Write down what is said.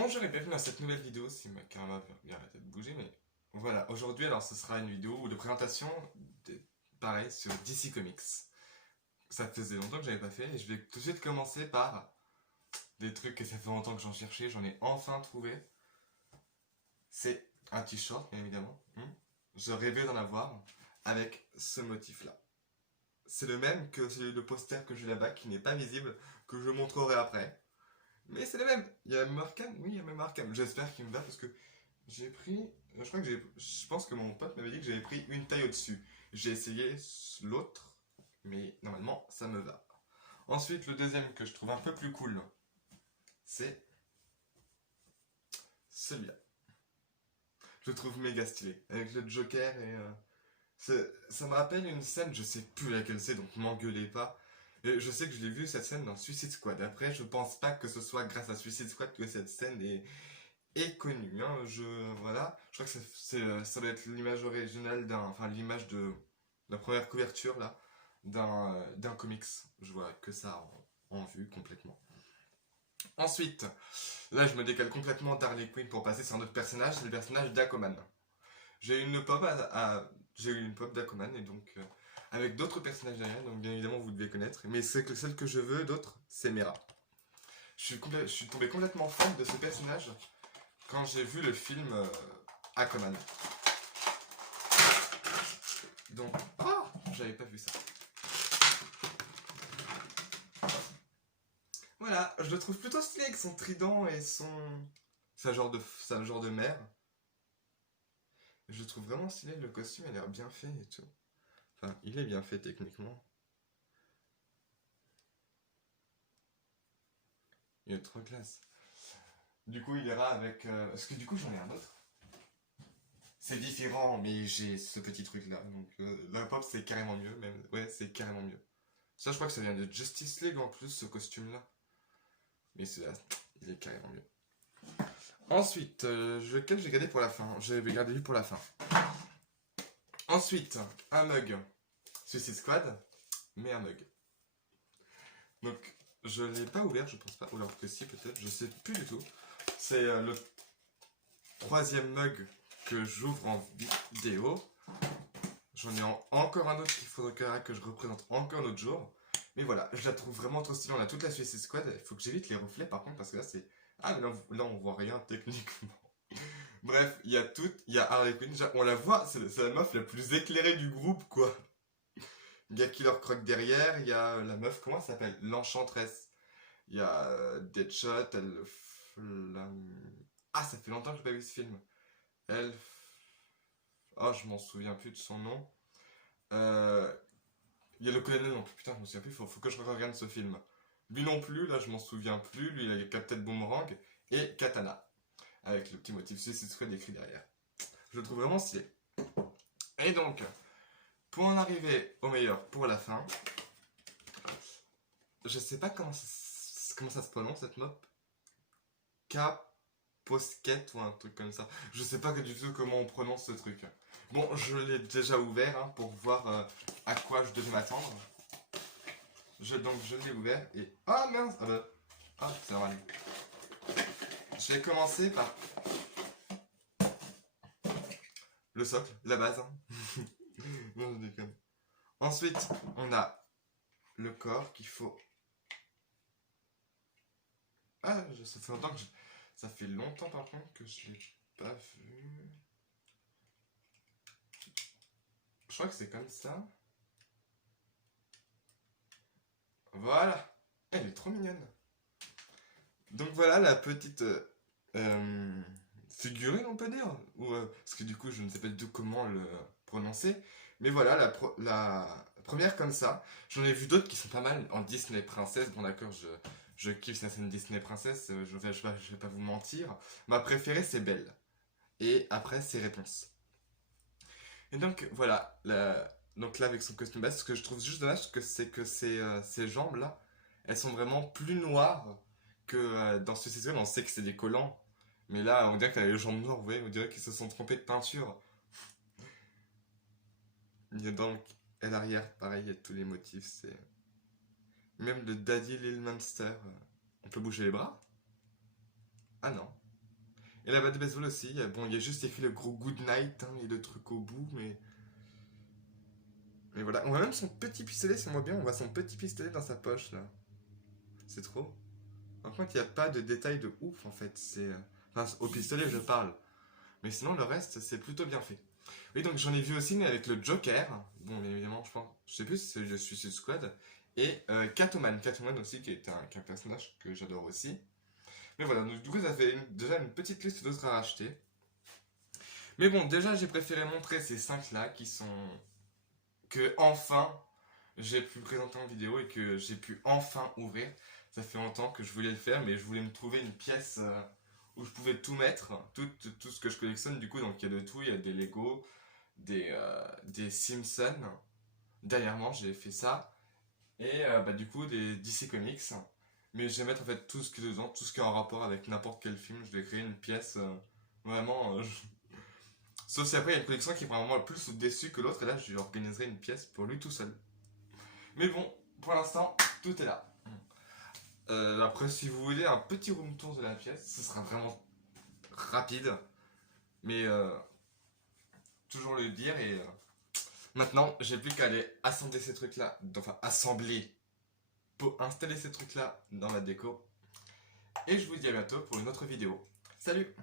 Bonjour et bienvenue dans cette nouvelle vidéo, si ma caméra vient arrêter de bouger, mais voilà, aujourd'hui alors ce sera une vidéo de présentation, pareil, sur DC Comics. Ça faisait longtemps que j'avais pas fait et je vais tout de suite commencer par des trucs que ça fait longtemps que j'en cherchais, j'en ai enfin trouvé. C'est un t-shirt, bien évidemment. Je rêvais d'en avoir avec ce motif-là. C'est le même que le poster que j'ai là-bas qui n'est pas visible, que je montrerai après. Mais c'est le même. Il y a même Arkham. Oui, il y a même Arkham. J'espère qu'il me va parce que j'ai pris. Je pense que mon pote m'avait dit que j'avais pris une taille au-dessus. J'ai essayé l'autre, mais normalement ça me va. Ensuite, le deuxième que je trouve un peu plus cool, c'est celui-là. Je le trouve méga stylé. Avec le Joker et. Ça me rappelle une scène, je sais plus laquelle c'est, donc m'engueulez pas. Et je sais que je l'ai vu cette scène dans Suicide Squad. Après, je pense pas que ce soit grâce à Suicide Squad que cette scène est connue. Hein. Voilà. Je crois que ça doit être l'image originale enfin l'image de la première couverture là, d'un comics. Je vois que ça en vue complètement. Ensuite, là je me décale complètement d'Harley Quinn pour passer sur un autre personnage, c'est le personnage d'Aquaman. J'ai eu une pop d'Aquaman et donc avec d'autres personnages derrière, donc bien évidemment vous devez connaître. Mais celle que je veux d'autres, c'est Mera. Je suis tombé complètement fan de ce personnage quand j'ai vu le film Aquaman. Donc, j'avais pas vu ça. Voilà, je le trouve plutôt stylé avec son trident et sa genre de mer. Je le trouve vraiment stylé, le costume a l'air bien fait et tout. Enfin, il est bien fait techniquement. Il est trop classe. Du coup, il ira avec. Parce que du coup, j'en ai un autre. C'est différent, mais j'ai ce petit truc là. Donc, la pop, c'est carrément mieux. Même. Ouais, c'est carrément mieux. Ça, je crois que ça vient de Justice League en plus, ce costume là. Mais celui-là, il est carrément mieux. Ensuite, lequel j'ai gardé pour la fin? J'avais gardé lui pour la fin. Ensuite, un mug. Suicide Squad, mais un mug. Donc, je l'ai pas ouvert, je pense pas. Ou alors que si, peut-être, je sais plus du tout. C'est le troisième mug que j'ouvre en vidéo. J'en ai encore un autre qu'il faudra que je représente encore un autre jour. Mais voilà, je la trouve vraiment trop stylée. On a toute la Suicide Squad. Il faut que j'évite les reflets par contre, parce que là, c'est. Ah, mais là on voit rien techniquement. Bref, il y a tout. Il y a Harley Quinn. On la voit, c'est la meuf la plus éclairée du groupe, quoi. Il y a Killer Croc derrière. Il y a la meuf, comment elle s'appelle? L'Enchantress. Il y a Deadshot, Ah, ça fait longtemps que j'ai pas vu ce film. Oh, je m'en souviens plus de son nom. Il y a le colonel non plus, putain, je me souviens plus, faut que je regarde ce film. Lui non plus, là, je m'en souviens plus. Lui, il a Captain Boomerang et Katana. Avec le petit motif Suicide Squad écrit derrière. Je le trouve vraiment stylé. Et donc, pour en arriver au meilleur pour la fin, je sais pas comment ça se prononce cette mop. Posket ou un truc comme ça. Je sais pas du tout comment on prononce ce truc. Bon, je l'ai déjà ouvert hein, pour voir à quoi je devais m'attendre. Donc je l'ai ouvert et... Ah mince. C'est normal. Je vais commencer par le socle, la base. Hein. Non, je déconne. Ensuite, on a le corps qu'il faut... Ça fait longtemps par contre que je l'ai pas vu. Je crois que c'est comme ça. Voilà. Elle est trop mignonne. Donc voilà la petite figurine, on peut dire. Parce que du coup, je ne sais pas du tout comment le prononcer. Mais voilà, la première comme ça. J'en ai vu d'autres qui sont pas mal en Disney Princesse. Bon d'accord, je kiffe cette scène Disney Princesse. Je vais pas vous mentir. Ma préférée, c'est Belle. Et après, c'est Réponse. Et donc voilà, donc là avec son costume base, ce que je trouve juste dommage, c'est que ces jambes là, elles sont vraiment plus noires que dans ce Squad. On sait que c'est des collants, mais là on dirait qu'elle a les jambes noires, vous voyez, on dirait qu'ils se sont trompés de peinture. Il y a donc à l'arrière, pareil, il y a tous les motifs, c'est même le Daddy Little Monster. On peut bouger les bras? Ah non, Et la batte de baseball aussi. Bon, il y a juste écrit le gros good night hein, et le truc au bout, mais voilà. On voit même son petit pistolet, si on voit bien, on voit son petit pistolet dans sa poche là. C'est trop. Par contre, il n'y a pas de détails de ouf en fait. Enfin, au pistolet, je parle. Mais sinon, le reste, c'est plutôt bien fait. Oui, donc j'en ai vu aussi, mais avec le Joker. Bon, bien évidemment, je pense. Je sais plus si c'est le Suicide Squad. Et Catwoman. Catwoman aussi, qui est un personnage que j'adore aussi. Mais voilà, donc du coup, ça fait déjà une petite liste d'autres à racheter. Mais bon, déjà, j'ai préféré montrer ces 5 là qui sont. Que enfin, j'ai pu présenter en vidéo et que j'ai pu enfin ouvrir. Ça fait longtemps que je voulais le faire, mais je voulais me trouver une pièce où je pouvais tout mettre, tout ce que je collectionne. Du coup, donc il y a de tout, il y a des Lego, des Simpsons. Dernièrement, j'ai fait ça. Et du coup, des DC Comics. Mais je vais mettre en fait tout ce qui est dedans, tout ce qui est en rapport avec n'importe quel film. Je vais créer une pièce vraiment. Sauf si après il y a une collection qui est vraiment plus déçue que l'autre, et là je lui organiserai une pièce pour lui tout seul. Mais bon, pour l'instant, tout est là. Après, si vous voulez un petit room tour de la pièce, ce sera vraiment rapide. Mais toujours le dire et maintenant, j'ai plus qu'à aller assembler ces trucs-là. Enfin, assembler pour installer ces trucs-là dans la déco. Et je vous dis à bientôt pour une autre vidéo. Salut!